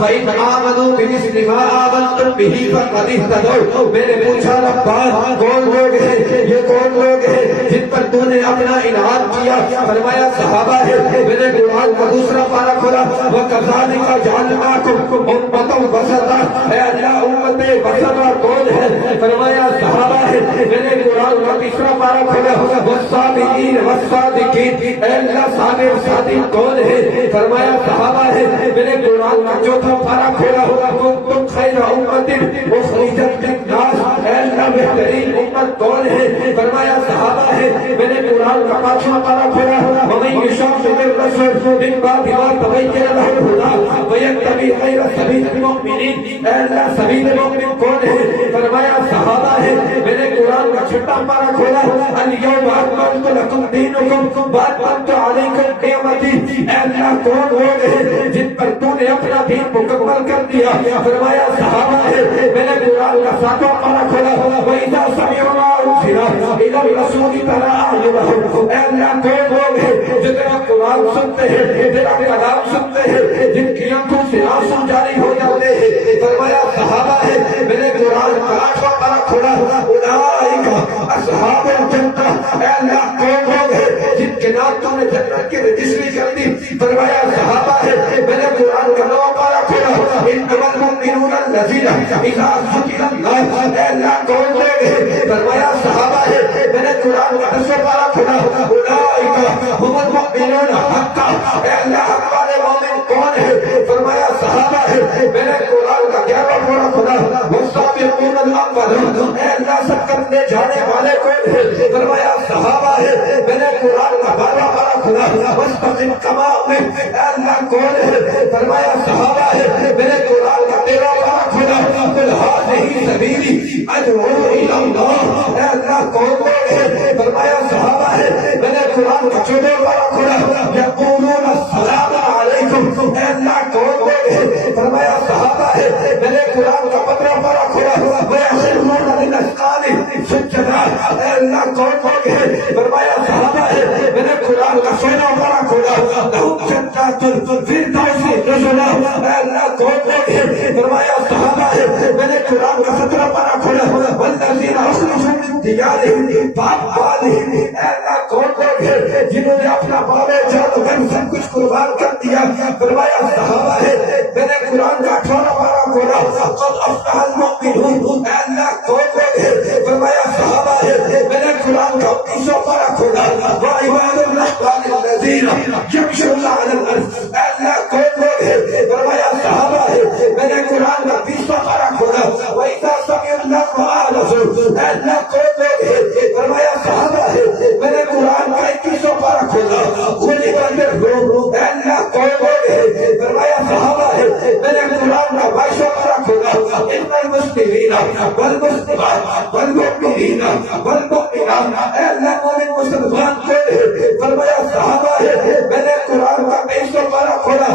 فَإِنْ آمَنُوا بِمِثْلِ مَا آمَنْتُمْ بِهِ فَقَدِ اهْتَدَوْا. میں نے پوچھا ربا کون لوگ ہیں، یہ کون لوگ ہیں جن پر تو نے اپنا انعام کیا؟ فرمایا صحابہ ہے. میں نے قرآن کا دوسرا پارہ کھولا، وَكَذَلِكَ جَعَلْنَاكُمْ أُمَّةً وَسَطًا. اے اللہ امت وسطا کون ہے؟ فرمایا صحابہ ہے. میں نے قرآن کا تیسرا پارہ کھولا، وَالصَّابِرِينَ وَالصَّادِقِينَ. اے اللہ صابر صادق کون ہے؟ فرمایا صحابہ ہے. میں نے قرآن کا چوتھا پارہ کھولا، وَكُنتُمْ خَيْرَ أُمَّةٍ أُخْرِجَتْ لِلنَّاسِ. اے اللہ بہترین امت کون ہے؟ فرمایا صحابہ ہے. میں نے قرآن کا پانچواں پارہ کھولا، وَمَن يُشَاقِقِ الرَّسُولَ مِن بَعْدِ مَا تَبَيَّنَ لَهُ الْهُدَىٰ وَيَتَّبِعْ غَيْرَ سَبِيلِ الْمُؤْمِنِينَ. اے اللہ سبیل مومن کون ہے؟ فرمایا صحابہ ہے. میں نے قرآن کا چھٹا پارہ کھولا، الْيَوْمَ أَكْمَلْتُ لَكُمْ دِينَكُمْ وَأَتْمَمْتُ عَلَيْكُمْ نِعْمَتِي. اے اللہ کون لوگ ہیں جن پر تو نے اپنا دین مکمل کر دیا؟ فرمایا صحابہ ہے. میں نے قرآن کا ساتواں پارہ کھولا، وَإِذَا سَمِعُوا مَا أُنزِلَ إِلَى الرَّسُولِ تَرَىٰ أَعْيُنَهُمْ. اے اللہ کون لوگ ہیں جو تیرا قرآن سنتے ہیں، تیرا کلام سنتے ہیں، جن کی آنکھوں سے آنسو جاری ہو جاتے ہیں؟ فرمایا صحابہ ہے. میں نے قرآن کا آٹھواں پارہ کھولا، اولئک اصحاب الجنہ. اے اللہ کون لوگ ہیں جن کے نام تو نے جنت کی رجسٹری کر دی؟ فرمایا صحابہ ہے. میں نے قرآن کا نواں پارہ کھولا، انما المؤمنون الذین اذا ذکر اللہ. اے اللہ کون لوگ ہیں؟ فرمایا صحابہ ہے. میں نے قرآن کا 10واں پارہ کھولا، اولئک هم المؤمنون حقا. اے اللہ حق والے مومن کون ہے؟ فرمایا صحابہ ہے. میں نے قرآن کا 11واں پارہ کھولا، والسابقون الاولون. اے اللہ سب کرنے جانے والے کون ہے؟ فرمایا صحابہ ہے. میں نے قرآن کا 12واں پارہ کھولا، واستقم کما امرت. اے اللہ کون ہے؟ فرمایا صحابہ ہے. میں نے قرآن کا 13واں پارہ کھولا، قل هذه سبیلی ادعو الی اللہ. اے اللہ کون لوگ ہیں؟ فرمایا صحابہ ہے. میں نے قرآن کا 14واں پارہ کھولا، یقولون السلام علیکم. اے اللہ کون لوگ ہیں؟ فرمایا صحابہ ہے. میں نے قرآن کا 15واں پارہ کھولا، وَيَخِرُّونَ لِلْأَذْقَانِ سُجَّدًا. اے اللہ کون لوگ ہیں؟ فرمایا صحابہ ہے. میں نے قرآن کا 16واں پارہ کھولا، لَهُمْ جَنَّاتُ الْفِرْدَوْسِ نُزُلًا. اے اللہ کون لوگ ہیں؟ فرمایا صحابہ ہے. میں نے قرآن کا 17واں پارہ کھولا، وَالَّذِينَ أُخْرِجُوا مِن دِيَارِهِمْ بِأَمْوَالِهِمْ. اے اللہ کون لوگ ہیں جنہوں نے اپنا مال جان و دم سب کچھ قربان کر دیا؟ فرمایا صحابہ ہے. میں نے قرآن کا 18واں پارہ کھولا، قد افلح المؤمنون. اے اللہ کون لوگ ہیں؟ فرمایا صحابہ ہے. میں نے قرآن کا 29واں پارہ کھولا، وعباد الرحمن الذین یمشون علی الارض. اے اللہ کون لوگ ہیں؟ فرمایا صحابہ ہے. میں نے قرآن کا 20واں پارہ کھولا، وَإِذَا سَمِعُوا اللَّغْوَ أَعْرَضُوا. اے اللہ کون لوگ ہیں؟ فرمایا صحابہ ہے. میں نے قرآن کا 21واں پارہ کھولا، غلبت الروم. اے اللہ کون لوگ ہیں؟ فرمایا صحابہ ہے. میں نے قرآن کا 22واں پارہ کھولا، ان المسلمین والمسلمات والمؤمنین والمؤمنات. اے اللہ مومن مسلمان کون ہے؟ فرمایا صحابہ ہے. میں نے قرآن کا 23واں پارہ کھولا،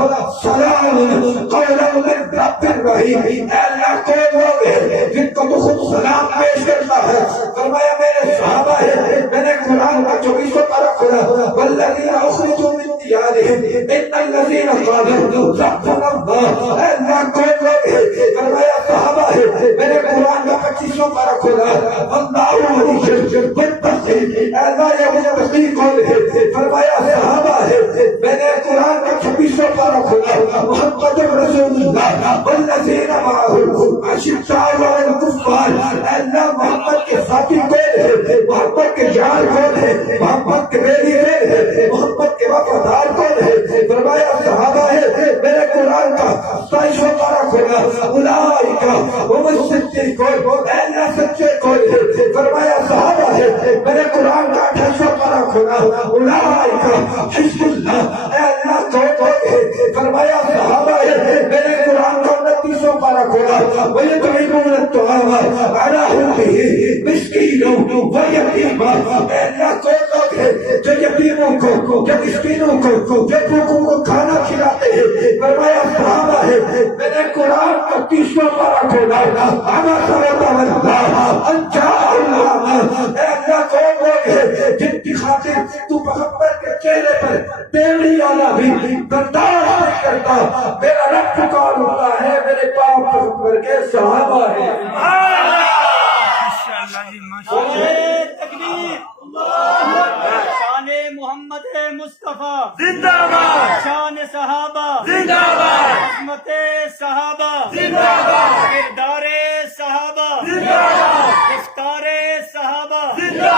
سلام قولا من رب الرحیم. اے اللہ کون لوگ ہیں جن کو تو خود سلام پیش کرتا ہے؟ فرمایا میرے صحابہ ہے. میں نے قرآن کا 24واں پارہ کھولا، والذین اخرجوا من دیارہم ان الذین قالوا ربنا اللہ. اے اللہ کون لوگ ہیں؟ فرمایا صحابہ ہے. میں نے قرآن کا 25واں پارہ کھولا، اللہ ولی المتقین. اے اللہ یہ متقی کون ہے؟ فرمایا صحابہ ہے. میں نے قرآن کا 26واں پارہ کھولا، محمد رسول اللہ والذین معہ اشداء علی الکفار. اے اللہ محمد کے ساتھی کون ہے؟ محمد کے یار کون ہے؟ محمد کے بیلی کون ہے؟ محمد کے وفادار کون ہے؟ فرمایا صحابہ ہے. میرے قرآن کا 27واں پارہ کھولا، اولئک هم الصدیقون. اے اللہ سچے کون ہے؟ فرمایا صحابہ ہے. میرے قرآن کا 28واں پارہ کھولا، اولئک حزب اللہ. اے اللہ کون ہے؟ فرمایا صحابہ ہے. میرے قرآن کا 29واں پارہ کھولا، وَيُطْعِمُونَ الطَّعَامَ عَلَىٰ حُبِّهِ مِسْكِینًا وَیَتِیمًا. اے اللہ کون لوگ ہیں جو یتیموں کو، جو مسکینوں کو، جو بھوکوں کو کھانا کھلاتے ہیں؟ فرمایا صحابہ ہے. میں نے قرآن کا 30واں پارہ کھولا، اَمَا صَلَّى اللَّهُ أَن جَاءَ اللَّهُ. اے اللہ کون لوگ ہیں جن کی خاطر تو پیغمبر کے چہرے پر تیری والا بھی برداشت نہیں کرتا؟ میرا رب پکارو بکر کے صحابہ ہیں۔ شان محمد مصطفیٰ زندہ باد، شان صحابہ زندہ باد، عظمت صحابہ زندہ باد، کردار صحابہ زندہ باد، گفتار صحابہ زندہ